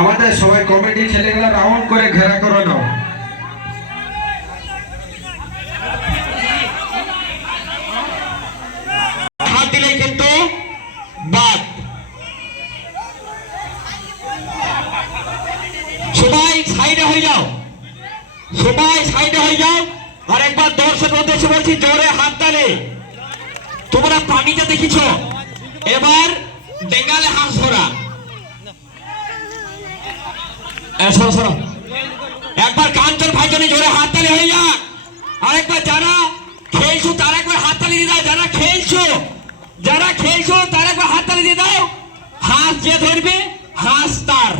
আমাদের সবাই কমিটি ছেলেগুলো রাউন্ড করে ঘেরা করে নাও। হাত দিলে কিন্তু বাদ। সবাই সাইডে হয়ে যাও, সবাই সাইডে হয়ে যাও। আর একবার দর্শক উদ্দেশ্যে বলছি, জোরে হাত তালে। তোমরা পানিটা দেখিছ, এবার বেঙ্গালে হাঁস ধরা। একবার কাঞ্চন ভাই জন্য জোরে হাততালি হয়ে যাক। আরেকবার যারা খেলছো তারা একবার হাততালি দিয়ে দাও। যারা খেলছো তারা একবার হাততালি দিয়ে দাও। হাঁস যে ধরবে হাঁস তার,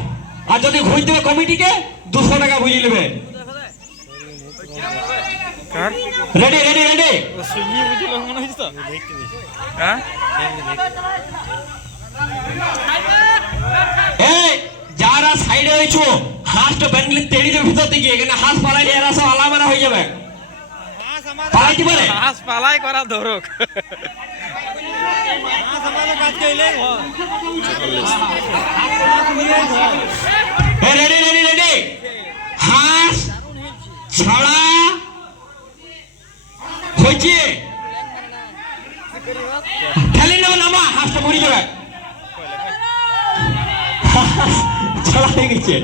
আর যদি ঘুষ দেবে কমিটিকে 200 টাকা বুঝিয়ে নেবে। Ready ready ready. যারা সাইডে হয়েছো হাঁসটা ব্যাঙ্গলি তেড়ি দেবে ভিতর দিকে। এখানে হাঁস পালাইলে এরা সব আলামারা হয়ে যাবে। পালাইতে পারে হাঁস পালাই করা ধরুক। Ready ready ready. হাঁস ছাড়া হয়েছে, খেলে নেবে নামা, হাঁসটা মরে যাবে। ছাড়া হয়ে গেছে।